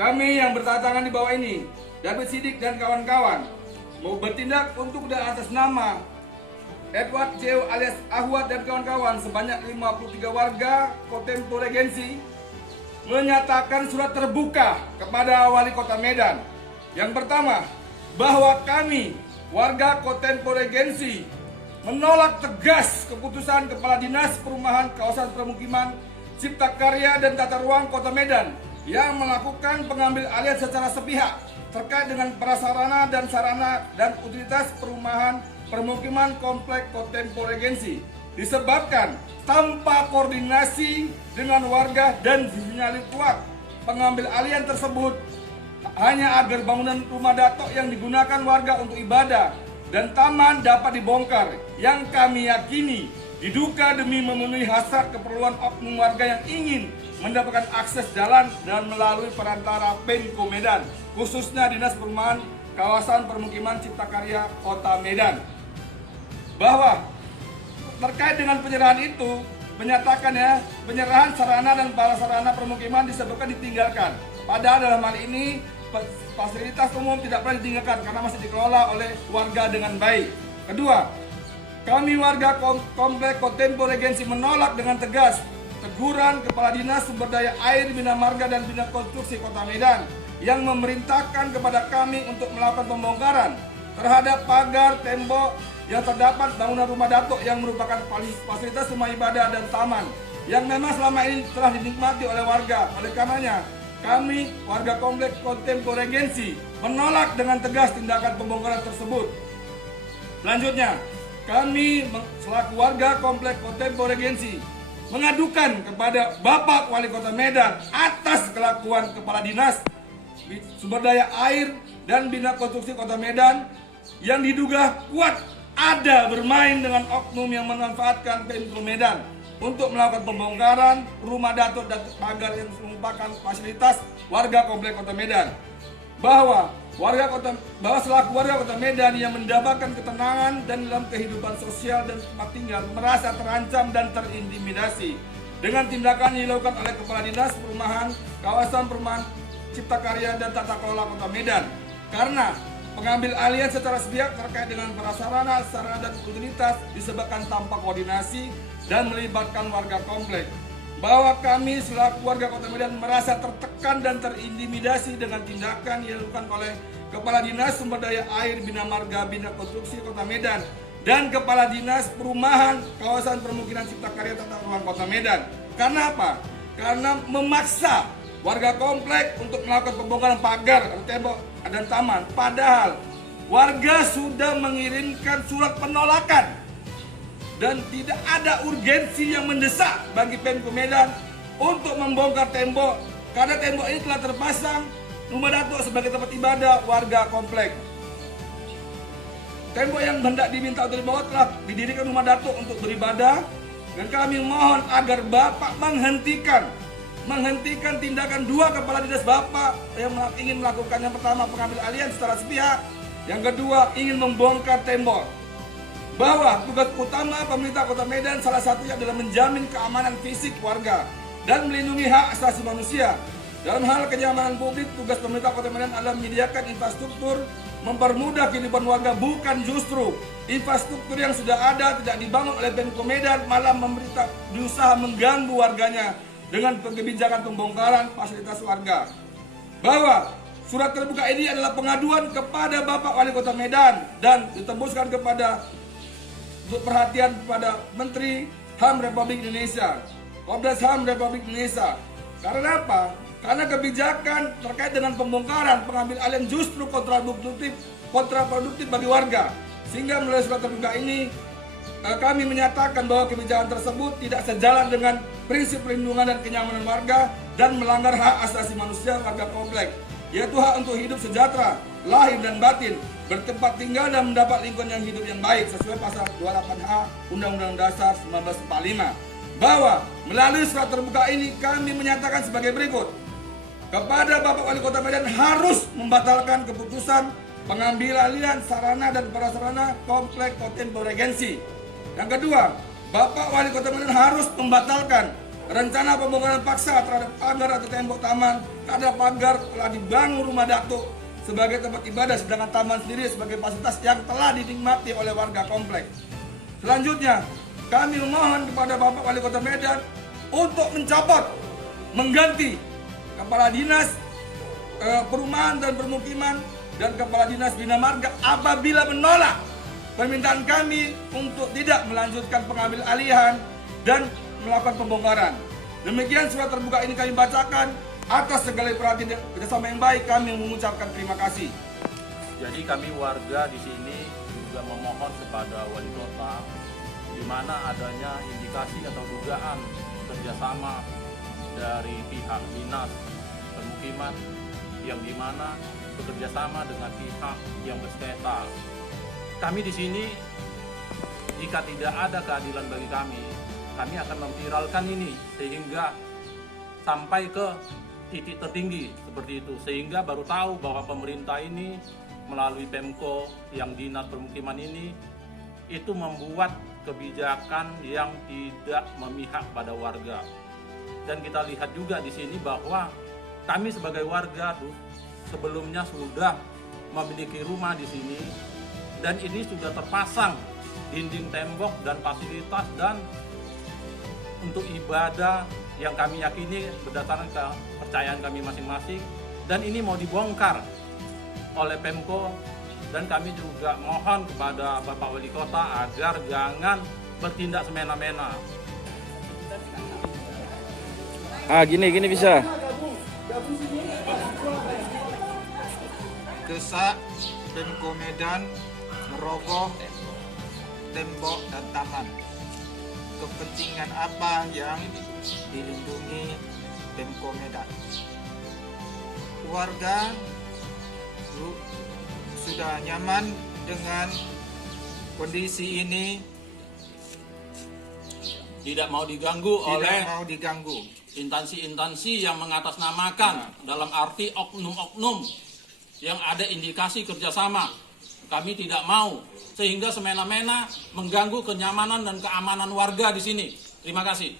Kami yang bertangan di bawah ini, David Sidik dan kawan-kawan, mau bertindak untuk dan atas nama Edward J. alias Ahwat dan kawan-kawan sebanyak 53 warga Kotempo Regensi menyatakan surat terbuka kepada Wali Kota Medan. Yang pertama, bahwa kami warga Kotempo Regensi menolak tegas keputusan Kepala Dinas Perumahan Kawasan Permukiman Cipta Karya dan Tata Ruang Kota Medan yang melakukan pengambil alihan secara sepihak terkait dengan prasarana dan sarana dan utilitas perumahan permukiman komplek Kotempo Regensi, disebabkan tanpa koordinasi dengan warga dan disinyalir kuat pengambil alihan tersebut hanya agar bangunan rumah dato yang digunakan warga untuk ibadah dan taman dapat dibongkar, yang kami yakini diduga demi memenuhi hasrat keperluan oknum warga yang ingin mendapatkan akses jalan dan melalui perantara Pemko Medan, khususnya Dinas Perumahan Kawasan Permukiman Cipta Karya Kota Medan. Bahwa terkait dengan penyerahan itu, menyatakan penyerahan sarana dan prasarana permukiman disebutkan ditinggalkan. Padahal dalam hal ini fasilitas umum tidak pernah ditinggalkan karena masih dikelola oleh warga dengan baik. Kedua, kami warga komplek Kotempo Regensi menolak dengan tegas teguran Kepala Dinas Sumber Daya Air, Bina Marga dan Bina Konstruksi Kota Medan yang memerintahkan kepada kami untuk melakukan pembongkaran terhadap pagar tembok yang terdapat bangunan rumah datuk yang merupakan fasilitas rumah ibadah dan taman yang memang selama ini telah dinikmati oleh warga. Oleh karenanya, kami warga komplek Kotempo Regensi menolak dengan tegas tindakan pembongkaran tersebut. Selanjutnya, kami selaku warga komplek Kotempo Regensi mengadukan kepada Bapak Wali Kota Medan atas kelakuan Kepala Dinas Sumber Daya Air dan Bina Konstruksi Kota Medan yang diduga kuat ada bermain dengan oknum yang memanfaatkan Pemko Medan untuk melakukan pembongkaran rumah datuk dan pagar yang merupakan fasilitas warga komplek Kota Medan. Bahwa selaku warga Kota Medan yang mendapatkan ketenangan dan dalam kehidupan sosial dan tempat tinggal merasa terancam dan terintimidasi dengan tindakan yang dilakukan oleh Kepala Dinas Perumahan Kawasan Perumahan Cipta Karya dan Tata Kelola Kota Medan, karena pengambil alihan secara sepihak terkait dengan prasarana, sarana dan utilitas disebabkan tanpa koordinasi dan melibatkan warga komplek. Bahwa kami selaku warga Kota Medan merasa tertekan dan terintimidasi dengan tindakan yang dilakukan oleh Kepala Dinas Sumber Daya Air, Bina Marga, Bina Konstruksi Kota Medan dan Kepala Dinas Perumahan Kawasan Permukiman Cipta Karya Tata Ruang Kota Medan. Karena apa? Karena memaksa warga komplek untuk melakukan pembongkaran pagar, tembok dan taman. Padahal warga sudah mengirimkan surat penolakan dan tidak ada urgensi yang mendesak bagi Pemko Medan untuk membongkar tembok karena tembok ini telah terpasang rumah datuk sebagai tempat ibadah warga komplek. Tembok yang hendak diminta untuk dibawa telah didirikan rumah datuk untuk beribadah, dan kami mohon agar Bapak menghentikan tindakan dua kepala dinas Bapak yang ingin melakukan, yang pertama pengambil alihan secara sepihak, yang kedua ingin membongkar tembok. Bahwa tugas utama pemerintah Kota Medan salah satunya adalah menjamin keamanan fisik warga dan melindungi hak asasi manusia. Dalam hal kenyamanan publik, tugas pemerintah Kota Medan adalah menyediakan infrastruktur, mempermudah kehidupan warga, bukan justru infrastruktur yang sudah ada tidak dibangun oleh Pemko Medan, malah berusaha mengganggu warganya dengan kebijakan pembongkaran fasilitas warga. Bahwa surat terbuka ini adalah pengaduan kepada Bapak Wali Kota Medan dan ditembuskan kepada untuk perhatian kepada Menteri HAM Republik Indonesia, Komnas HAM Republik Indonesia. Karena apa? Karena kebijakan terkait dengan pembongkaran pengambil alihan justru kontraproduktif bagi warga. Sehingga melalui surat terbuka ini kami menyatakan bahwa kebijakan tersebut tidak sejalan dengan prinsip perlindungan dan kenyamanan warga dan melanggar hak asasi manusia warga komplek, yaitu hak untuk hidup sejahtera, lahir dan batin, bertempat tinggal dan mendapat lingkungan yang hidup yang baik sesuai pasal 28H Undang-Undang Dasar 1945. Bahwa melalui surat terbuka ini kami menyatakan sebagai berikut. Kepada Bapak Wali Kota Medan harus membatalkan keputusan pengambilan alihan sarana dan prasarana komplek Kotempo Regensi. Yang kedua, Bapak Wali Kota Medan harus membatalkan rencana pembongkaran paksa terhadap pagar atau tembok taman, terhadap pagar telah dibangun rumah datuk sebagai tempat ibadah, sedangkan taman sendiri sebagai fasilitas yang telah dinikmati oleh warga kompleks. Selanjutnya, kami memohon kepada Bapak Wali Kota Medan untuk mencopot, mengganti Kepala Dinas Perumahan dan Permukiman dan Kepala Dinas Bina Marga apabila menolak permintaan kami untuk tidak melanjutkan pengambil alihan dan melakukan pembongkaran. Demikian surat terbuka ini kami bacakan. Atas segala perhatian dan kerjasama yang baik, kami mengucapkan terima kasih. Jadi kami warga di sini juga memohon kepada wali kota, di mana adanya indikasi atau dugaan kerjasama dari pihak dinas permukiman yang di mana bekerjasama dengan pihak yang bersengketa. Kami di sini, jika tidak ada keadilan bagi kami akan memviralkan ini sehingga sampai ke titik tertinggi seperti itu, sehingga baru tahu bahwa pemerintah ini melalui Pemko yang dinas permukiman ini itu membuat kebijakan yang tidak memihak pada warga. Dan kita lihat juga di sini bahwa kami sebagai warga sebelumnya sudah memiliki rumah di sini dan ini sudah terpasang dinding tembok dan fasilitas dan untuk ibadah yang kami yakini berdasarkan kepercayaan kami masing-masing, dan ini mau dibongkar oleh Pemko, dan kami juga mohon kepada Bapak Wali Kota agar jangan bertindak semena-mena. Gini bisa. Desak Pemko Medan meroboh tembok dan taman. Kepentingan apa yang dilindungi Pemko Medan? Warga sudah nyaman dengan kondisi ini, Tidak mau diganggu oleh tidak mau diganggu. instansi-instansi yang mengatasnamakan dalam arti oknum-oknum yang ada indikasi kerjasama. Kami tidak mau sehingga semena-mena mengganggu kenyamanan dan keamanan warga di sini. Terima kasih.